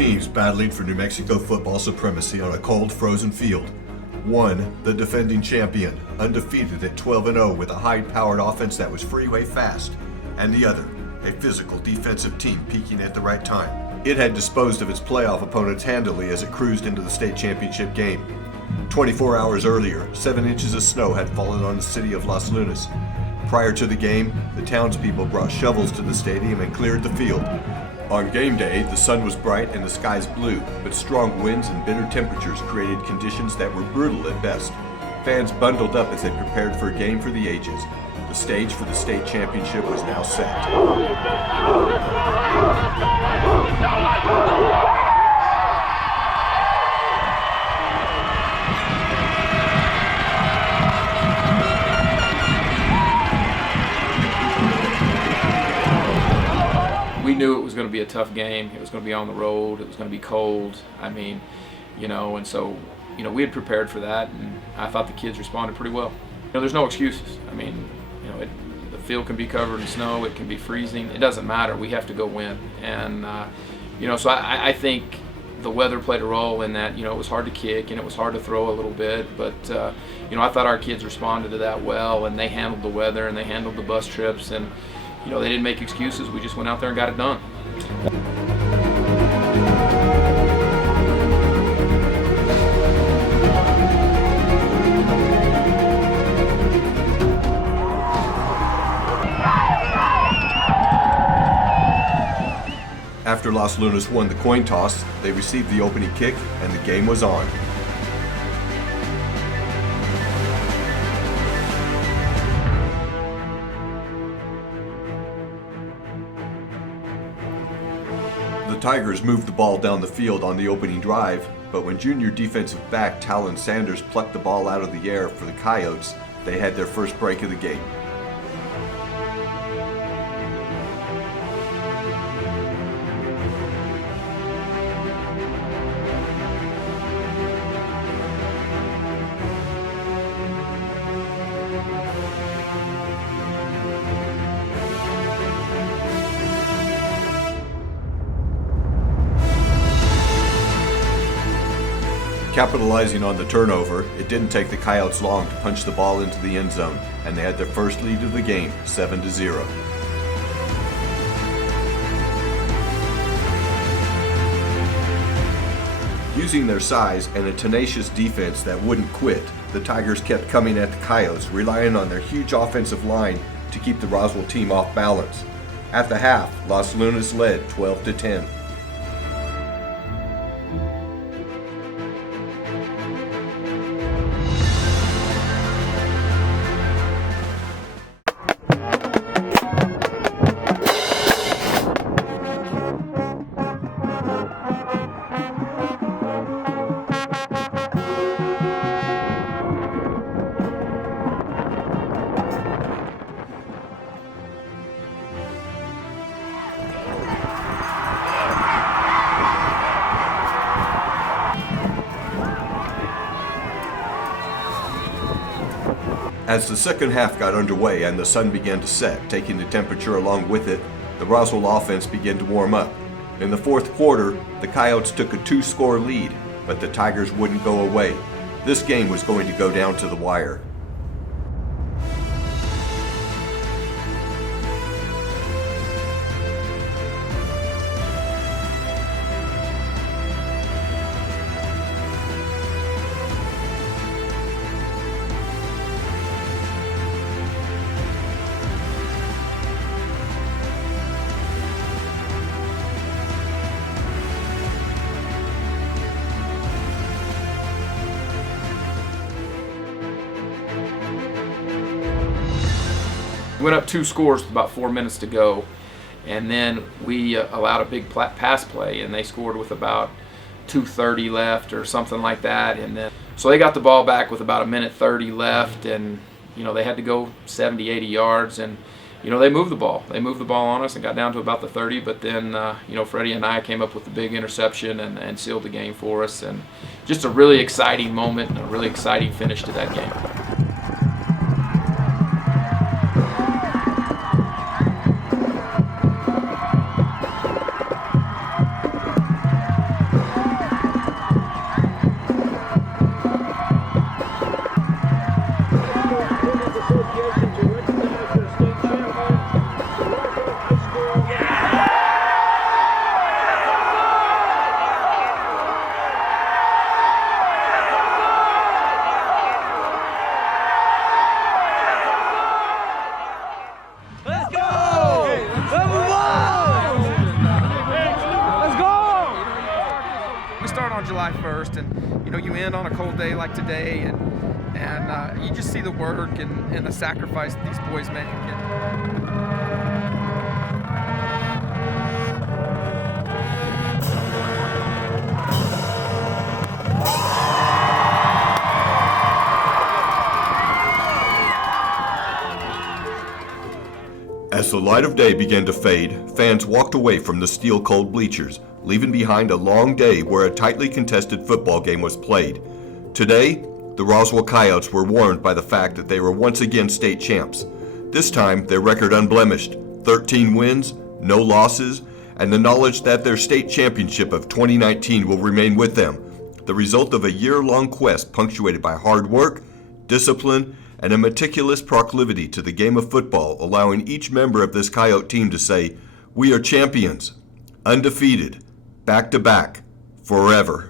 teams battling for New Mexico football supremacy on a cold, frozen field. One, the defending champion, undefeated at 12-0 with a high-powered offense that was freeway fast. And the other, a physical defensive team peaking at the right time. It had disposed of its playoff opponents handily as it cruised into the state championship game. 24 hours earlier, 7 inches of snow had fallen on the city of Los Lunas. Prior to the game, the townspeople brought shovels to the stadium and cleared the field. On game day, the sun was bright and the skies blue, but strong winds and bitter temperatures created conditions that were brutal at best. Fans bundled up as they prepared for a game for the ages. The stage for the state championship was now set. We knew it was going to be a tough game. It was going to be on the road. It was going to be cold. And so, we had prepared for that, and I thought the kids responded pretty well. There's no excuses. The field can be covered in snow. It can be freezing. It doesn't matter. We have to go win. And, so I think the weather played a role in that. It was hard to kick and it was hard to throw a little bit, but, I thought our kids responded to that well, and they handled the weather and they handled the bus trips, and they didn't make excuses. We just went out there and got it done. After Los Lunas won the coin toss, they received the opening kick and the game was on. The Tigers moved the ball down the field on the opening drive, but when junior defensive back Talon Sanders plucked the ball out of the air for the Coyotes, they had their first break of the game. Capitalizing on the turnover, it didn't take the Coyotes long to punch the ball into the end zone, and they had their first lead of the game, 7-0. Using their size and a tenacious defense that wouldn't quit, the Tigers kept coming at the Coyotes, relying on their huge offensive line to keep the Roswell team off balance. At the half, Los Lunas led 12-10. As the second half got underway and the sun began to set, taking the temperature along with it, the Roswell offense began to warm up. In the fourth quarter, the Coyotes took a 2-score lead, but the Tigers wouldn't go away. This game was going to go down to the wire. We went up 2 scores with about 4 minutes to go, and then we allowed a big pass play, and they scored with about 2:30 left or something like that. And then so they got the ball back with about 1:30 left, and they had to go 70-80 yards, and they moved the ball. They moved the ball on us and got down to about the 30, but then Freddie and I came up with the big interception and sealed the game for us, and just a really exciting moment and a really exciting finish to that game. first, and you end on a cold day like today, and you just see the work and the sacrifice that these boys make. As the light of day began to fade, fans walked away from the steel-cold bleachers, leaving behind a long day where a tightly contested football game was played. Today, the Roswell Coyotes were warmed by the fact that they were once again state champs. This time, their record unblemished, 13 wins, no losses, and the knowledge that their state championship of 2019 will remain with them, the result of a year-long quest punctuated by hard work, discipline, and a meticulous proclivity to the game of football, allowing each member of this Coyote team to say, "We are champions, undefeated, back to back, forever."